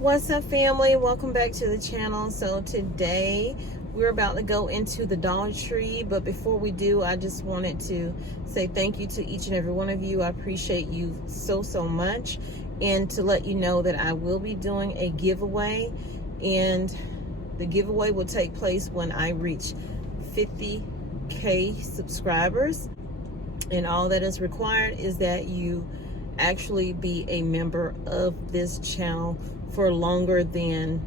What's up, family? Welcome back to the channel. So today we're about to go into the Dollar Tree, but before we do, I just wanted to say thank you to each and every one of you. I appreciate you so much, and to let you know that I will be doing a giveaway, and the giveaway will take place when I reach 50K subscribers, and all that is required is that you actually be a member of this channel for longer than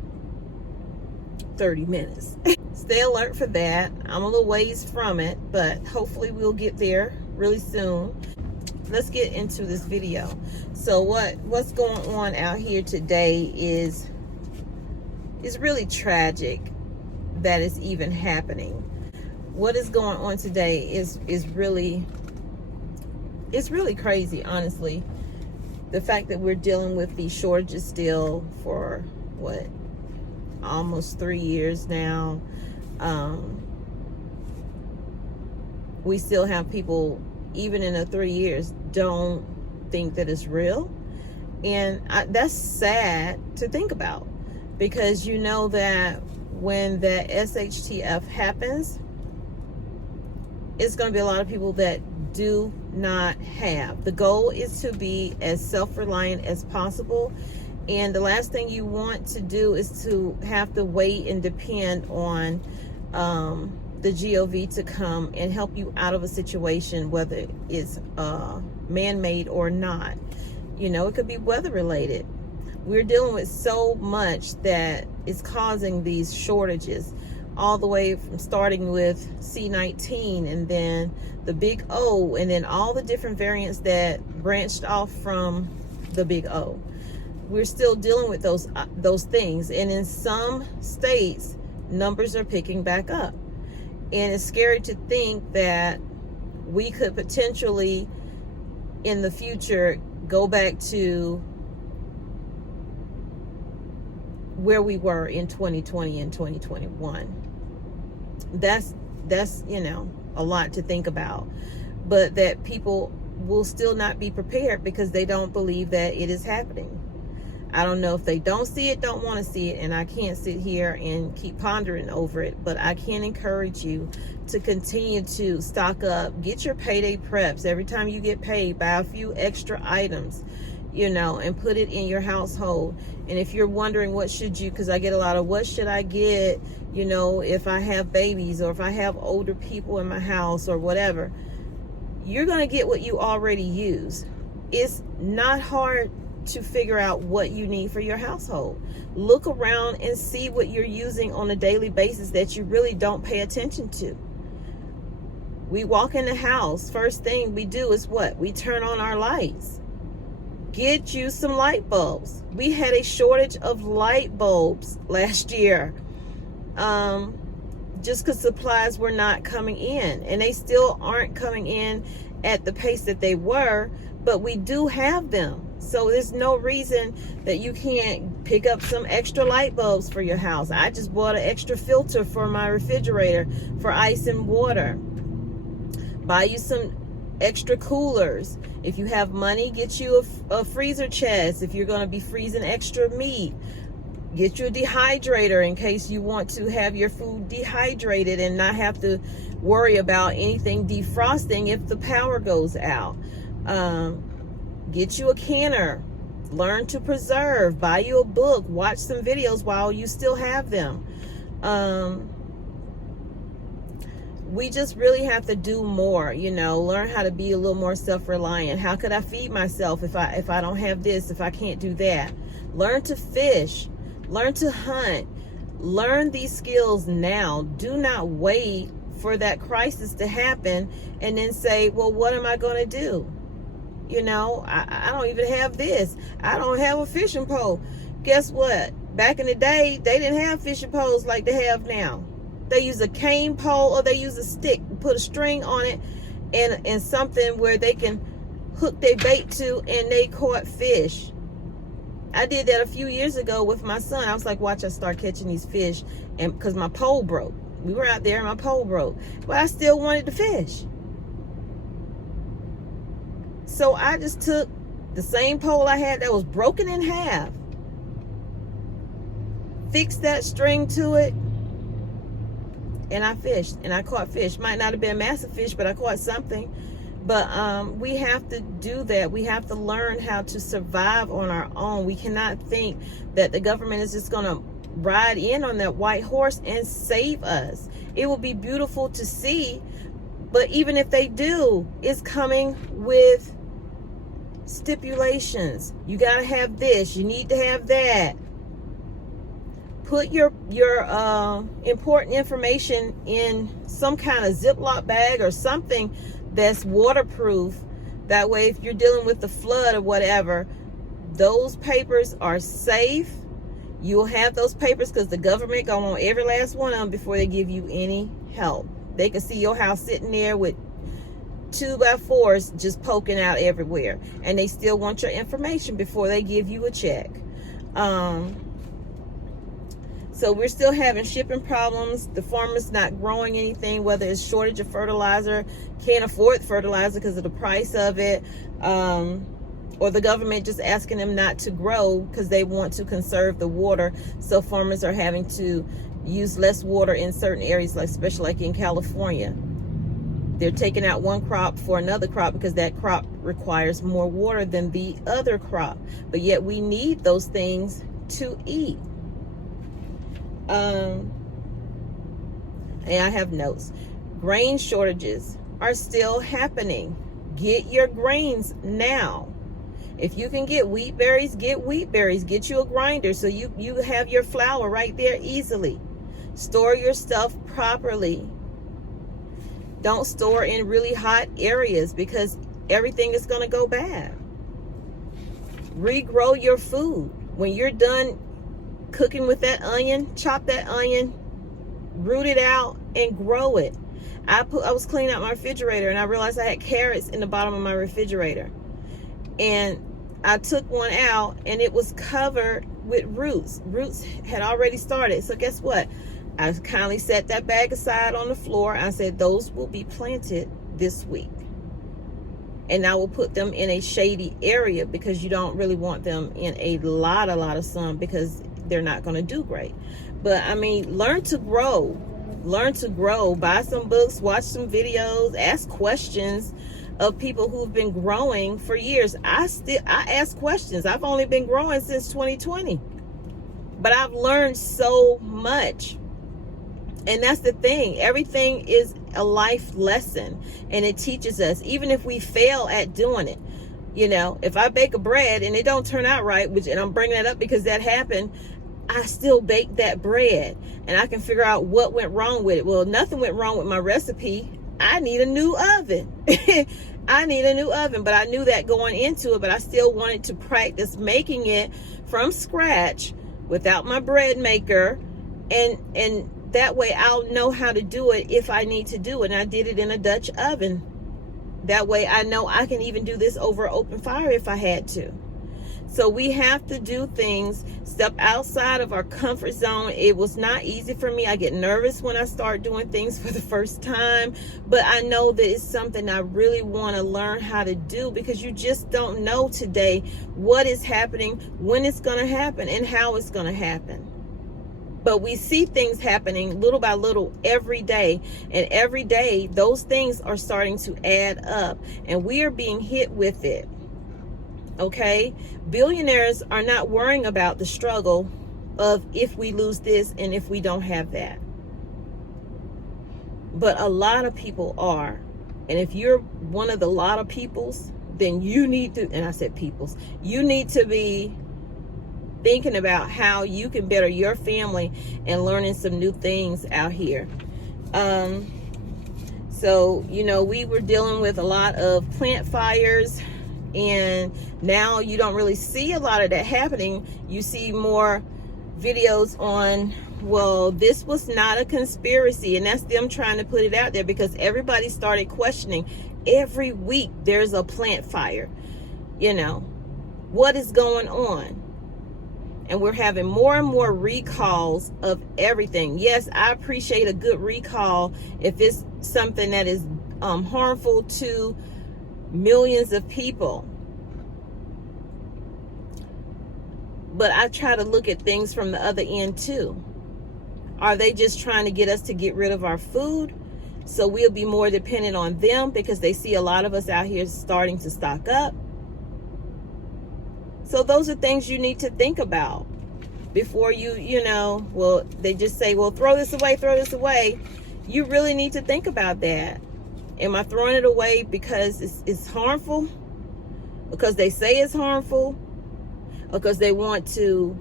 30 minutes. Stay alert for that. I'm a little ways from it, but hopefully we'll get there really soon. Let's get into this video. So what's going on out here today is really tragic that it's even happening. What is going on today is really crazy, honestly. The fact that we're dealing with these shortages still for what, almost 3 years now. We still have people, even in the 3 years, don't think that it's real. And that's sad to think about, because you know that when that SHTF happens, it's going to be a lot of people that do not have. The goal is to be as self-reliant as possible, and the last thing you want to do is to have to wait and depend on the GOV to come and help you out of a situation, whether it's man-made or not. You know, it could be weather related. We're dealing with so much that is causing these shortages, all the way from starting with C19 and then the big O, and then all the different variants that branched off from the big O. We're still dealing with those things, and in some states numbers are picking back up, and it's scary to think that we could potentially in the future go back to where we were in 2020 and 2021. That's you know, a lot to think about, but that people will still not be prepared because they don't believe that it is happening. I don't know if they don't see it, don't want to see it, and I can't sit here and keep pondering over it, but I can encourage you to continue to stock up, get your payday preps. Every time you get paid, buy a few extra items, you know, and put it in your household. And if you're wondering what should you, because I get a lot of what should I get, you know, if I have babies or if I have older people in my house or whatever, you're going to get what you already use. It's not hard to figure out what you need for your household. Look around and see what you're using on a daily basis that you really don't pay attention to. We walk in the house, first thing we do is what? We turn on our lights. Get you some light bulbs. We had a shortage of light bulbs last year, just because supplies were not coming in, and they still aren't coming in at the pace that they were, but we do have them. So there's no reason that you can't pick up some extra light bulbs for your house. I just bought an extra filter for my refrigerator for ice and water. Buy you some extra coolers. If you have money, get you a freezer chest. If you're going to be freezing extra meat, get you a dehydrator in case you want to have your food dehydrated and not have to worry about anything defrosting if the power goes out. Get you a canner. Learn to preserve. Buy you a book. Watch some videos while you still have them. We just really have to do more, you know, learn how to be a little more self-reliant. How could I feed myself if I don't have this, if I can't do that? Learn to fish, learn to hunt, learn these skills now. Do not wait for that crisis to happen and then say, well, what am I going to do? You know, I don't even have this. I don't have a fishing pole. Guess what? Back in the day, they didn't have fishing poles like they have now. They use a cane pole, or they use a stick, put a string on it and something where they can hook their bait to, and they caught fish. I did that a few years ago with my son. I was like, watch, I start catching these fish, and because my pole broke. We were out there and my pole broke, but I still wanted to fish. So I just took the same pole I had that was broken in half, fix that string to it, and I fished, and I caught fish. Might not have been massive fish, but I caught something. But we have to do that. We have to learn how to survive on our own. We cannot think that the government is just going to ride in on that white horse and save us. It will be beautiful to see, but even if they do, it's coming with stipulations. You got to have this. You need to have that. Put your important information in some kind of Ziploc bag or something that's waterproof. That way, if you're dealing with the flood or whatever, those papers are safe. You'll have those papers because the government go on every last one of them before they give you any help. They can see your house sitting there with 2x4s just poking out everywhere, and they still want your information before they give you a check. So we're still having shipping problems. The farmers not growing anything, whether it's shortage of fertilizer, can't afford fertilizer because of the price of it, or the government just asking them not to grow because they want to conserve the water. So farmers are having to use less water in certain areas, like especially like in California. They're taking out one crop for another crop because that crop requires more water than the other crop. But yet we need those things to eat. And I have notes. Grain shortages are still happening. Get your grains now. If you can get wheat berries, get wheat berries. Get you a grinder so you have your flour right there easily. Store your stuff properly. Don't store in really hot areas because everything is going to go bad. Regrow your food. When you're done cooking with that onion, chop that onion, root it out, and grow it. I was cleaning out my refrigerator, and I realized I had carrots in the bottom of my refrigerator. And I took one out, and it was covered with roots. Roots had already started. So guess what? I kindly set that bag aside on the floor. I said, those will be planted this week. And I will put them in a shady area because you don't really want them in a lot of sun because they're not going to do great. But I mean, learn to grow. Buy some books, watch some videos, ask questions of people who've been growing for years. I ask questions. I've only been growing since 2020, but I've learned so much. And that's the thing. Everything is a life lesson, and it teaches us, even if we fail at doing it. You know, if I bake a bread and it don't turn out right, and I'm bringing that up because that happened, I still bake that bread, and I can figure out what went wrong with it. Well, nothing went wrong with my recipe. I need a new oven. I need a new oven, but I knew that going into it, but I still wanted to practice making it from scratch without my bread maker, and that way I'll know how to do it if I need to do it. And I did it in a Dutch oven. That way I know I can even do this over open fire if I had to. So we have to do things, step outside of our comfort zone. It was not easy for me. I get nervous when I start doing things for the first time, but I know that it's something I really want to learn how to do, because you just don't know today what is happening, when it's going to happen, and how it's going to happen. But we see things happening little by little every day, and every day those things are starting to add up, and we are being hit with it. Okay, billionaires are not worrying about the struggle of if we lose this and if we don't have that. But a lot of people are. And if you're one of the lot of peoples, then you need to, and I said peoples, you need to be thinking about how you can better your family and learning some new things out here. So, you know, we were dealing with a lot of plant fires, and now you don't really see a lot of that happening. You see more videos on, well, this was not a conspiracy, and that's them trying to put it out there because everybody started questioning. Every week there's a plant fire. You know, what is going on? And we're having more and more recalls of everything. Yes, I appreciate a good recall if it's something that is harmful to millions of people. But I try to look at things from the other end too. Are they just trying to get us to get rid of our food so we'll be more dependent on them because they see a lot of us out here starting to stock up? So those are things you need to think about before well, they just say, well, throw this away, throw this away. You really need to think about that. Am I throwing it away because it's harmful? Because they say it's harmful? Or because they want to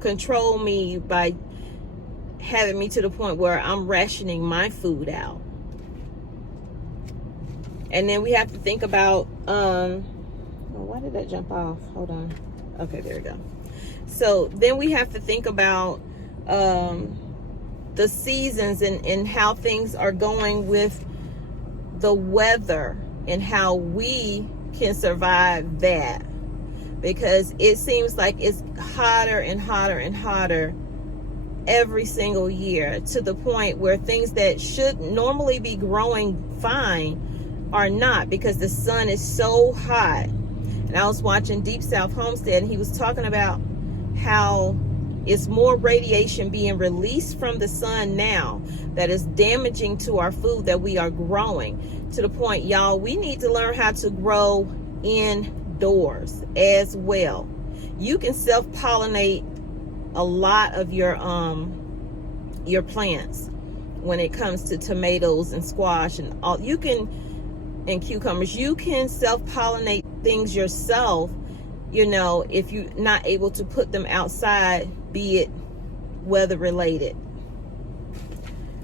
control me by having me to the point where I'm rationing my food out? And then we have to think about, why did that jump off? Hold on. Okay, there we go. So then we have to think about the seasons and how things are going with the weather and how we can survive that, because it seems like it's hotter and hotter and hotter every single year, to the point where things that should normally be growing fine are not, because the sun is so hot. And I was watching Deep South Homestead, and he was talking about how it's more radiation being released from the sun now that is damaging to our food that we are growing, to the point, y'all, we need to learn how to grow indoors as well. You can self-pollinate a lot of your plants when it comes to tomatoes and squash and all. You can, and cucumbers, you can self-pollinate things yourself, if you're not able to put them outside, be it weather related.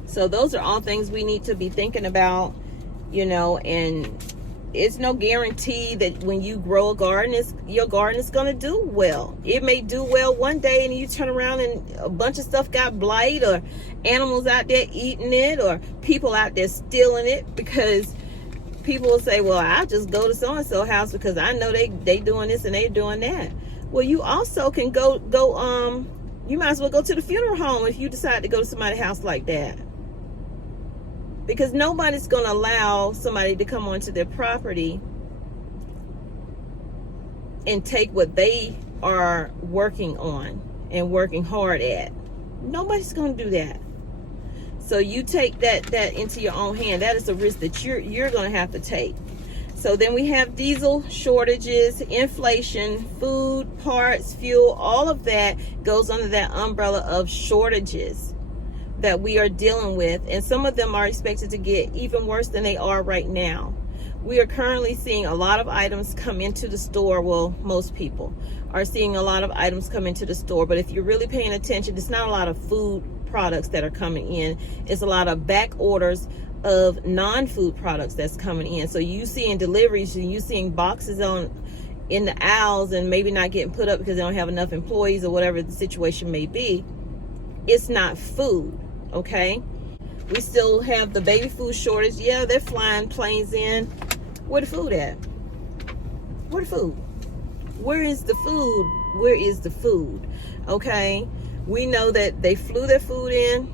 So those are all things we need to be thinking about, and it's no guarantee that when you grow a garden, your garden is going to do well. It may do well one day, and you turn around and a bunch of stuff got blight, or animals out there eating it, or people out there stealing it, because people will say, well, I'll just go to so-and-so house because I know they doing this and they doing that. Well, you also can go you might as well go to the funeral home if you decide to go to somebody's house like that, because nobody's going to allow somebody to come onto their property and take what they are working on and working hard at. Nobody's going to do that. So you take that into your own hand. That is a risk that you're going to have to take. So then we have diesel shortages, inflation, food, parts, fuel, all of that goes under that umbrella of shortages that we are dealing with. And some of them are expected to get even worse than they are right now. We are currently seeing a lot of items come into the store. Well, most people are seeing a lot of items come into the store. But if you're really paying attention, it's not a lot of food products that are coming in. It's a lot of back orders of non-food products that's coming in. So you seeing deliveries, and you seeing boxes in the aisles and maybe not getting put up because they don't have enough employees or whatever the situation may be. It's not food, okay? We still have the baby food shortage. Yeah, they're flying planes in. Where the food at? Where the food? Where is the food? Where is the food? Okay? We know that they flew their food in,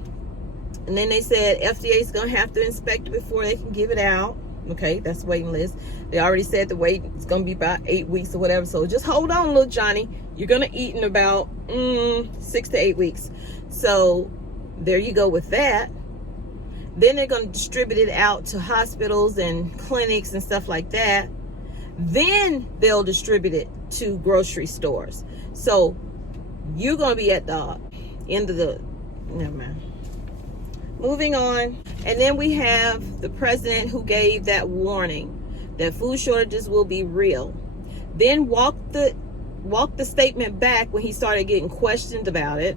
and then they said FDA is going to have to inspect it before they can give it out. Okay, that's the waiting list. They already said the wait is going to be about 8 weeks or whatever. So just hold on, little Johnny. You're going to eat in about 6 to 8 weeks. So there you go with that. Then they're going to distribute it out to hospitals and clinics and stuff like that. Then they'll distribute it to grocery stores. So you're going to be at the end of the, never mind. Moving on. And then we have the president who gave that warning that food shortages will be real. Then walked the statement back when he started getting questioned about it.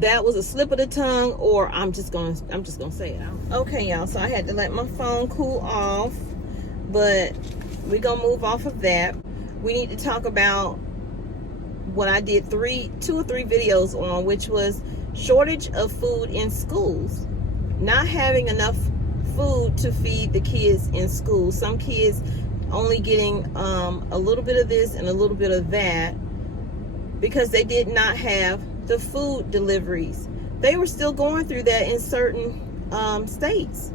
That was a slip of the tongue, or I'm just gonna say it out. Okay, y'all, so I had to let my phone cool off, but we're gonna move off of that. We need to talk about what I did 2 or 3 videos on, which was shortage of food in schools. Not having enough food to feed the kids in school. Some kids only getting a little bit of this and a little bit of that because they did not have the food deliveries. They were still going through that in certain states.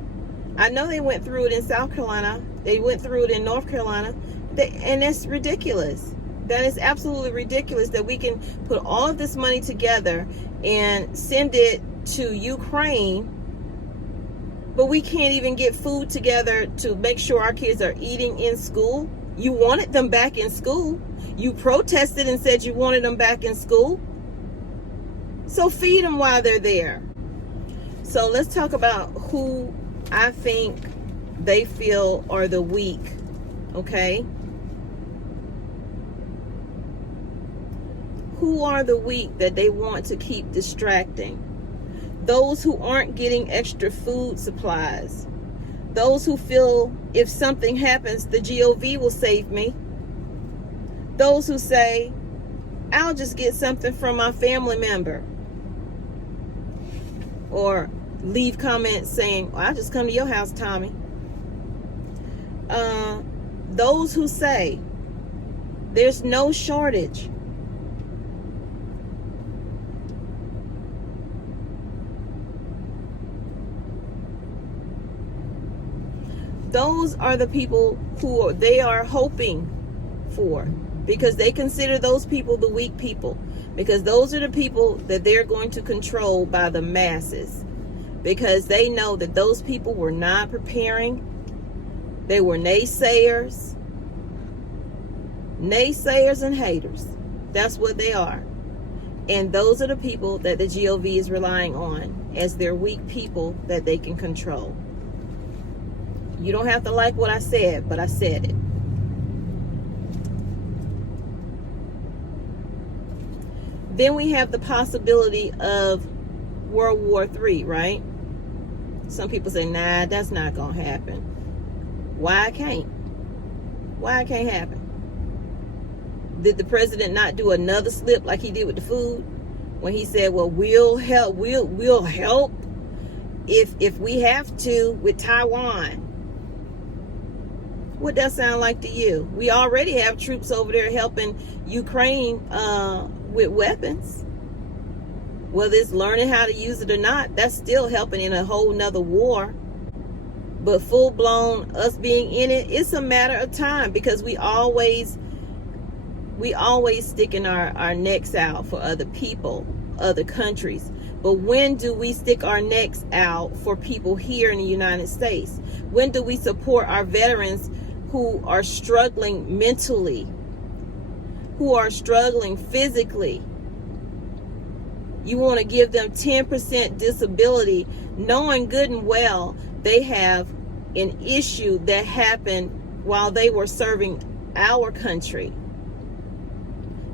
I know they went through it in South Carolina. They went through it in North Carolina. And that's ridiculous. That is absolutely ridiculous that we can put all of this money together and send it to Ukraine, but we can't even get food together to make sure our kids are eating in school. You wanted them back in school. You protested and said you wanted them back in school. So feed them while they're there. So let's talk about who I think they feel are the weak, okay? Who are the weak that they want to keep distracting? Those who aren't getting extra food supplies. Those who feel if something happens, the GOV will save me. Those who say, I'll just get something from my family member. Or leave comments saying, well, I'll just come to your house, Tommy. Those who say, there's no shortage. Those are the people who they are hoping for, because they consider those people the weak people, because those are the people that they're going to control by the masses, because they know that those people were not preparing. They were naysayers and haters. That's what they are. And those are the people that the GOV is relying on as their weak people that they can control. You don't have to like what I said, but I said it. Then we have the possibility of World War III, right? Some people say, nah, that's not going to happen. Why it can't? Why it can't happen? Did the president not do another slip like he did with the food? When he said, well, we'll help if we have to with Taiwan. What does that sound like to you? We already have troops over there helping Ukraine with weapons. Whether it's learning how to use it or not, that's still helping in a whole nother war. But full-blown, us being in it, it's a matter of time, because we always sticking our necks out for other people, other countries. But when do we stick our necks out for people here in the United States? When do we support our veterans who are struggling mentally, who are struggling physically? You want to give them 10% disability, knowing good and well they have an issue that happened while they were serving our country.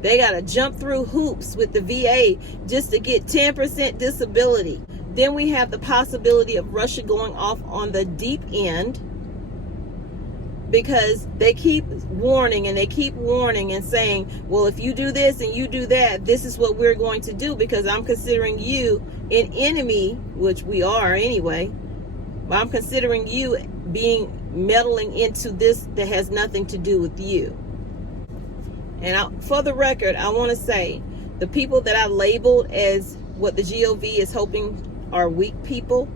They got to jump through hoops with the VA just to get 10% disability. Then we have the possibility of Russia going off on the deep end, because they keep warning and saying, well, if you do this and you do that, this is what we're going to do, because I'm considering you an enemy, which we are anyway. But I'm considering you meddling into this that has nothing to do with you. And for the record, I want to say, the people that I labeled as what the GOV is hoping are weak people,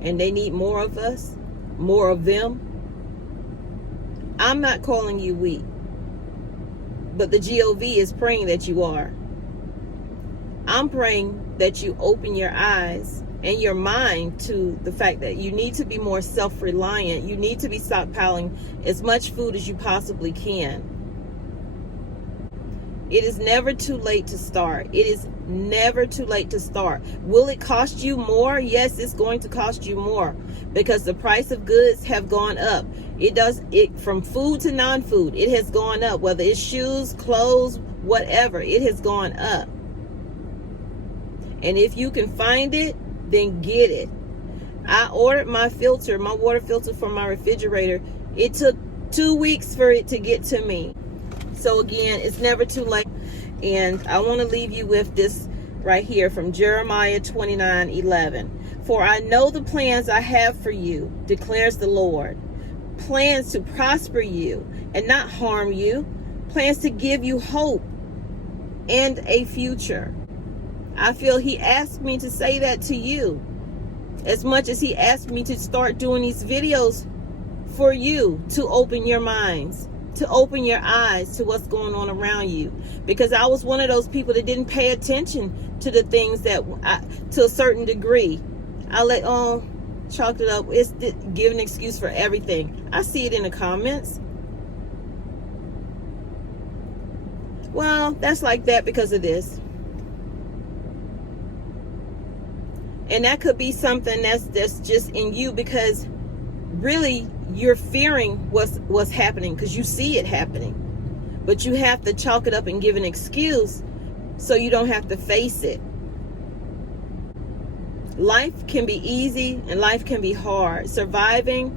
and they need more of us, more of them, I'm not calling you weak, but the GOV is praying that you are. I'm praying that you open your eyes and your mind to the fact that you need to be more self-reliant. You need to be stockpiling as much food as you possibly can. It is never too late to start. It is never too late to start. Will it cost you more? Yes, it's going to cost you more, because the price of goods have gone up. It from food to non-food, it has gone up. Whether it's shoes, clothes, whatever, it has gone up. And if you can find it, then get it. I ordered my water filter for my refrigerator. It took 2 weeks for it to get to me. So again, it's never too late. And I want to leave you with this right here from Jeremiah 29:11. For I know the plans I have for you, declares the Lord. Plans to prosper you and not harm you. Plans to give you hope and a future. I feel he asked me to say that to you, as much as he asked me to start doing these videos for you, to open your minds, to open your eyes to what's going on around you. Because I was one of those people that didn't pay attention to the things that, to a certain degree. I chalked it up. It's give an excuse for everything. I see it in the comments. Well, that's like that because of this. And that could be something that's just in you, because really you're fearing what's happening because you see it happening. But you have to chalk it up and give an excuse so you don't have to face it. Life can be easy and life can be hard. Surviving,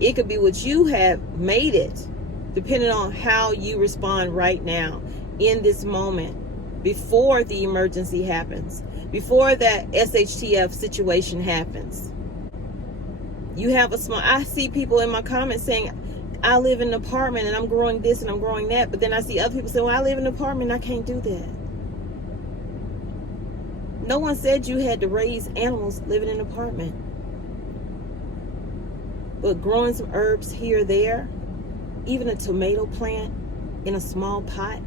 it could be what you have made it, depending on how you respond right now, in this moment, before the emergency happens, before that SHTF situation happens. You have I see people in my comments saying, I live in an apartment and I'm growing this and I'm growing that. But then I see other people say, well, I live in an apartment and I can't do that. No one said you had to raise animals living in an apartment. But growing some herbs here or there, even a tomato plant in a small pot,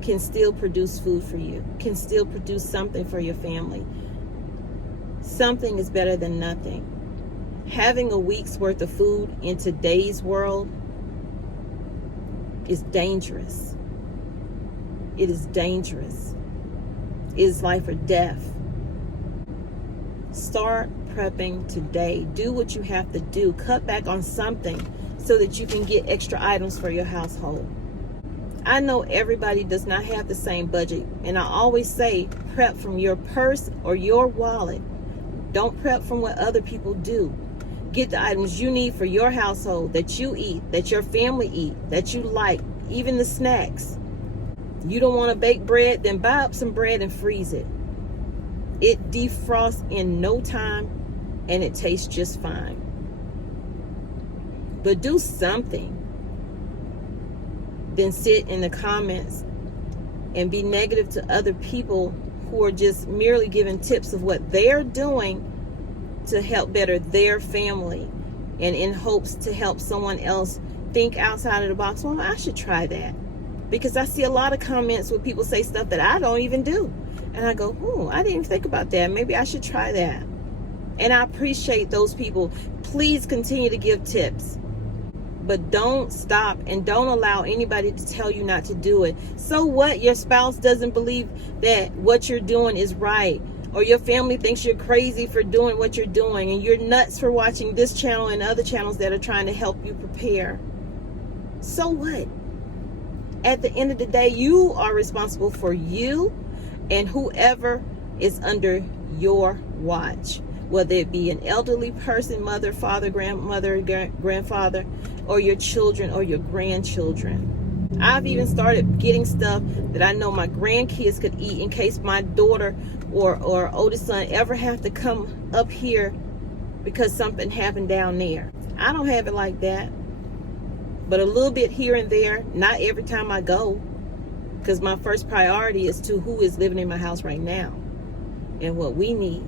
can still produce food for you, can still produce something for your family. Something is better than nothing. Having a week's worth of food in today's world is dangerous. It is dangerous. It is life or death. Start prepping today. Do what you have to do. Cut back on something so that you can get extra items for your household. I know everybody does not have the same budget, and I always say prep from your purse or your wallet. Don't prep from what other people do. Get the items you need for your household, that you eat, that your family eat, that you like, even the snacks. You don't want to bake bread, then buy up some bread and freeze it. It defrosts in no time and it tastes just fine. But do something. Then sit in the comments and be negative to other people who are just merely giving tips of what they're doing to help better their family, and in hopes to help someone else think outside of the box. Well, I should try that. Because I see a lot of comments where people say stuff that I don't even do. And I go, I didn't even think about that. Maybe I should try that. And I appreciate those people. Please continue to give tips. But don't stop and don't allow anybody to tell you not to do it. So what? Your spouse doesn't believe that what you're doing is right. Or your family thinks you're crazy for doing what you're doing. And you're nuts for watching this channel and other channels that are trying to help you prepare. So what? At the end of the day, you are responsible for you and whoever is under your watch. Whether it be an elderly person, mother, father, grandmother, grandfather, or your children or your grandchildren. I've even started getting stuff that I know my grandkids could eat in case my daughter or oldest son ever have to come up here because something happened down there. I don't have it like that. But a little bit here and there, not every time I go. Because my first priority is to who is living in my house right now. And what we need.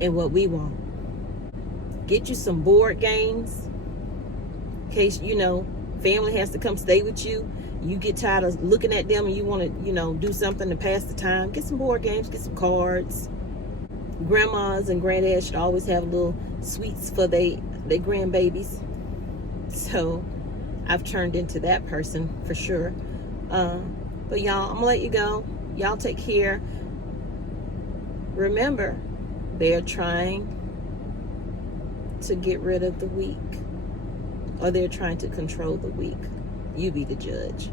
And what we want. Get you some board games. In case, family has to come stay with you. You get tired of looking at them and you want to, do something to pass the time. Get some board games, get some cards. Grandmas and granddads should always have little sweets for their grandbabies. So I've turned into that person for sure. But y'all, I'm gonna let you go. Y'all take care. Remember, they're trying to get rid of the weak, or they're trying to control the weak. You be the judge.